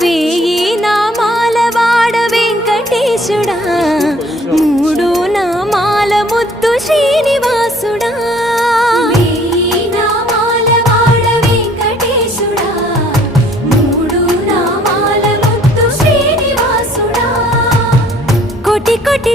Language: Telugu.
వేయి నామాల వాడ వెంకటేశుడా, మూడు నామాల ముద్దు శ్రీనివాసుడా. వేయి నామాల వాడ వెంకటేశుడా, మూడు నామాల ముద్దు శ్రీనివాసుడా. కోటి కోటి